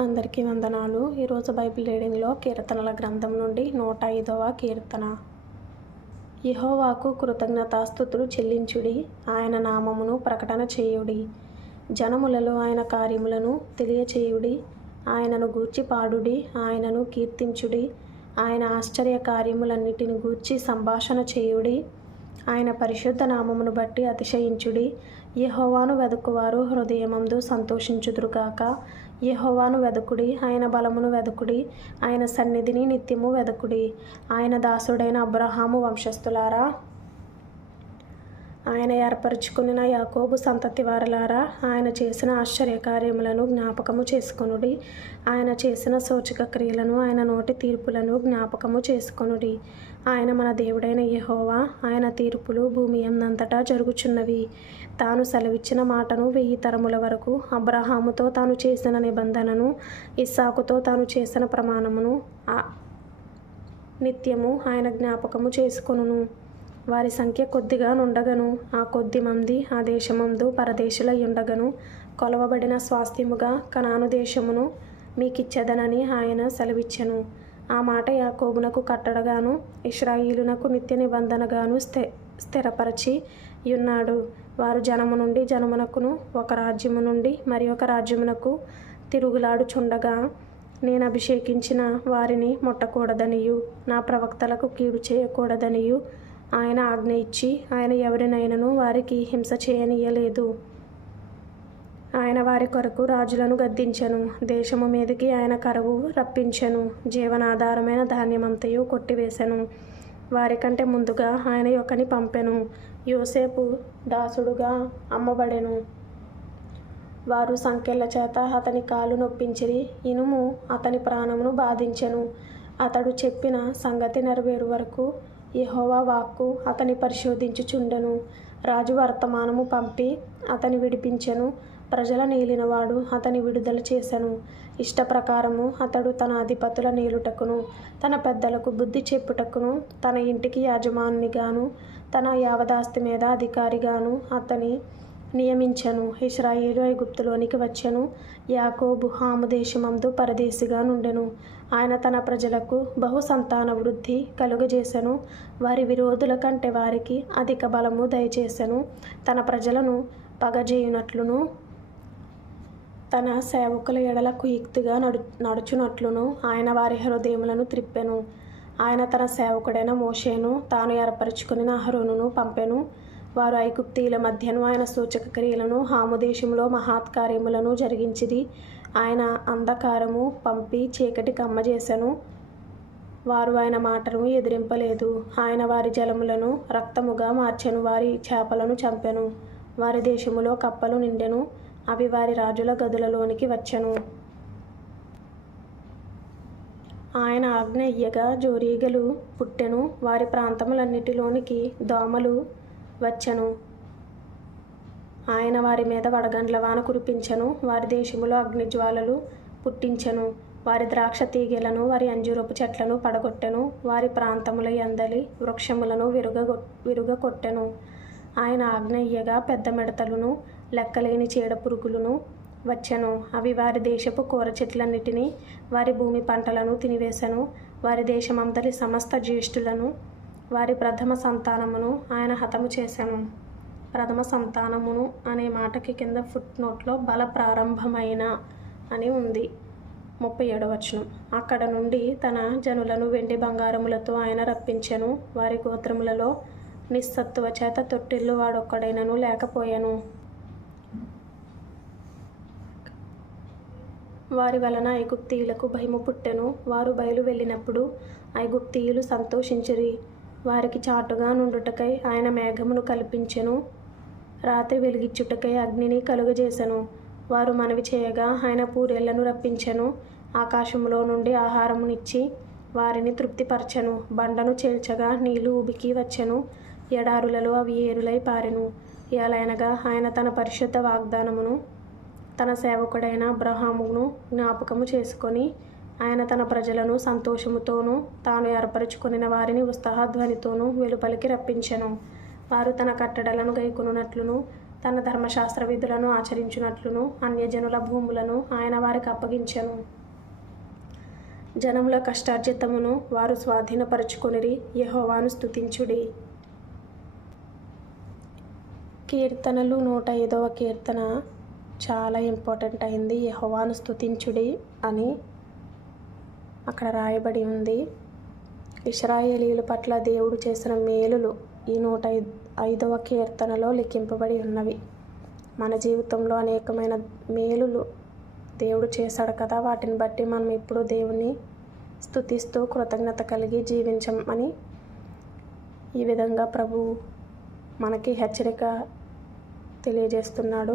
అందరికీ వందనాలు. ఈరోజు బైబిల్ రీడింగ్లో కీర్తనల గ్రంథం నుండి 105వ కీర్తన. యెహోవాకు కృతజ్ఞతాస్తుతులు చెల్లించుడి, ఆయన నామమును ప్రకటన చేయుడి. జనములలో ఆయన కార్యములను తెలియచేయుడి, ఆయనను గూర్చి పాడుడి, ఆయనను కీర్తించుడి. ఆయన ఆశ్చర్య కార్యములన్నిటిని గూర్చి సంభాషణ చేయుడి. ఆయన పరిశుద్ధ నామమును బట్టి అతిశయించుడి. యెహోవాను వెదకువారు హృదయమందు సంతోషించుదురుగాక. యెహోవాను వెదకుడి, ఆయన బలమును వెదకుడి, ఆయన సన్నిధిని నిత్యము వెదకుడి. ఆయన దాసుడైన అబ్రహాము వంశస్థులారా, ఆయన ఏర్పరచుకున్న యాకోబు సంతతి వారలారా, ఆయన చేసిన ఆశ్చర్యకార్యములను జ్ఞాపకము చేసుకొనుడి. ఆయన చేసిన సూచక క్రియలను, ఆయన నోటి తీర్పులను జ్ఞాపకము చేసుకొనుడి. ఆయన మన దేవుడైన యెహోవా, ఆయన తీర్పులు భూమి అందంతటా జరుగుచున్నవి. తాను సెలవిచ్చిన మాటను 1000 తరముల వరకు, అబ్రహాముతో తాను చేసిన నిబంధనను, ఇస్సాకుతో తాను చేసిన ప్రమాణమును నిత్యము ఆయన జ్ఞాపకము చేసుకొనును. వారి సంఖ్య కొద్దిగా నుండగను, ఆ కొద్ది మంది ఆ దేశమందు పరదేశులై ఉండగను. కొలవబడిన స్వాస్థ్యముగా కనాను దేశమును మీకిచ్చెదనని ఆయన సెలవిచ్చెను. ఆ మాట యాకోబునకు కట్టడగాను, ఇశ్రాయేలునకు నిత్య నిబంధనగాను స్థిరపరచి యున్నాడు. వారు జనము నుండి జనమునకును, ఒక రాజ్యము నుండి మరి ఒక రాజ్యమునకు తిరుగులాడుచుండగా, నేను అభిషేకించిన వారిని ముట్టకూడదనియు, నా ప్రవక్తలకు కీడు చేయకూడదనియు ఆయన ఆజ్ఞ ఇచ్చి, ఆయన ఎవరినైనాను వారికి హింస చేయనీయలేదు. ఆయన వారి కొరకు రాజులను గద్దించెను. దేశము మీదకి ఆయన కరువు రప్పించెను. జీవనాధారమైన ధాన్యమంతయు కొట్టివేశెను. వారికంటే ముందుగా ఆయన యొక్కని పంపెను. యోసేపు దాసుడుగా అమ్మబడెను. వారు సంకెళ్ళ చేత అతని కాలు నొప్పించిరి. ఇనుము అతని ప్రాణమును బాధించెను. అతడు చెప్పిన సంగతి నెరవేరు వరకు యెహోవా వాక్కు అతని పరిశోధించుచుండెను. రాజు వర్తమానము పంపి అతని విడిపించెను. ప్రజల నేలినవాడు అతని విడుదల చేసెను. ఇష్టప్రకారము అతడు తన అధిపతుల నేలుటకును, తన పెద్దలకు బుద్ధి చెప్పుటకును, తన ఇంటికి యాజమానునిగాను, తన యావదాస్తి మీద అధికారిగాను అతని నియమించెను. ఇశ్రాయేలు ఐగుప్తులోనికి వచ్చెను. యాకోబు హాము దేశమందు పరదేశిగా నుండెను. ఆయన తన ప్రజలకు బహు సంతాన వృద్ధి కలుగజేసెను. వారి విరోధుల కంటే వారికి అధిక బలము దయచేసెను. తన ప్రజలను పగజేయునట్లును, తన సేవకుల ఎడల కుయుక్తిగా నడుచునట్లును ఆయన వారి హృదయములను త్రిప్పెను. ఆయన తన సేవకుడైన మోషేను, తాను ఏర్పరచుకుని అహరోనును పంపెను. వారు ఐగుప్తీయుల మధ్యను ఆయన సూచక క్రియలను, హాము దేశంలో మహత్కార్యములను జరిగించిరి. ఆయన అంధకారము పంపి చీకటి కమ్మజేసెను. వారు ఆయన మాటను ఎదిరింపలేదు. ఆయన వారి జలములను రక్తముగా మార్చెను. వారి చేపలను చంపెను. వారి దేశములో కప్పలు నిండెను. అవి వారి రాజుల గదులలోనికి వచ్చెను. ఆయన ఆజ్ఞ ఇయ్యగా జోరీగలు పుట్టెను. వారి ప్రాంతములన్నిటిలోనికి దోమలు వచ్చెను. ఆయన వారి మీద వడగండ్ల వాన కురిపించెను. వారి దేశములో అగ్నిజ్వాలలు పుట్టించెను. వారి ద్రాక్ష తీగెలను, వారి అంజూరపు చెట్లను పడగొట్టెను. వారి ప్రాంతముల యందలి వృక్షములను విరుగకొట్టెను. ఆయన ఆజ్ఞ ఇయ్యగా పెద్ద మిడతలును, లెక్కలేని చీడ పురుగులను వచ్చెను. అవి వారి దేశపు కూర చెట్లన్నిటినీ, వారి భూమి పంటలను తినివేశెను. వారి దేశమంతటి సమస్త జ్యేష్ఠులను, వారి ప్రథమ సంతానమును ఆయన హతము చేసెను. ప్రథమ సంతానమును అనే మాటకి కింద ఫుట్ నోట్లో బల ప్రారంభమైన అని ఉంది. 37వ వచనం. అక్కడ నుండి తన జనులను వెండి బంగారములతో ఆయన రప్పించెను. వారి గోత్రములలో నిస్సత్తువ చేత తొట్టిల్లు వాడొక్కడైనను లేకపోయెను. వారి వలన ఐగుప్తీయులకు భయము పుట్టెను. వారు బయలు వెళ్ళినప్పుడు ఐగుప్తీయులు సంతోషించిరి. వారికి చాటుగా నుండుటకై ఆయన మేఘమును కల్పించెను. రాత్రి వెలిగిచ్చుటకై అగ్నిని కలుగజేసెను. వారు మనవి చేయగా ఆయన పూరేళ్లను రప్పించెను. ఆకాశములో నుండి ఆహారమునిచ్చి వారిని తృప్తిపరచెను. బండను చీల్చగా నీళ్లు ఉబికి వచ్చెను. ఎడారులలో అవి ఏరులై పారెను. ఎలయనగా ఆయన తన పరిశుద్ధ వాగ్దానమును తన సేవకుడైన అబ్రహామును జ్ఞాపకము చేసుకొని, ఆయన తన ప్రజలను సంతోషముతోనూ, తాను ఏర్పరచుకొనిన వారిని ఉత్సాహధ్వనితోనూ వెలుపలికి రప్పించెను. వారు తన కట్టడలను గైకొనున్నట్లును, తన ధర్మశాస్త్ర విధులను ఆచరించునట్లును అన్యజనుల భూములను ఆయన వారికి అప్పగించెను. జనముల కష్టార్జితమును వారు స్వాధీనపరచుకొనిరి. యెహోవాను స్తుతించుడి. కీర్తనలు 105వ కీర్తన చాలా ఇంపార్టెంట్ అయింది. యెహోవాను స్తుతించుడి అని అక్కడ రాయబడి ఉంది. ఇశ్రాయేలీయుల పట్ల దేవుడు చేసిన మేలులు ఈ 105వ కీర్తనలో లిఖింపబడి ఉన్నవి. మన జీవితంలో అనేకమైన మేలులు దేవుడు చేశాడు కదా, వాటిని బట్టి మనం ఇప్పుడు దేవుని స్తుతిస్తూ కృతజ్ఞత కలిగి జీవించమని ఈ విధంగా ప్రభు మనకి హెచ్చరిక తెలియజేస్తున్నాడు.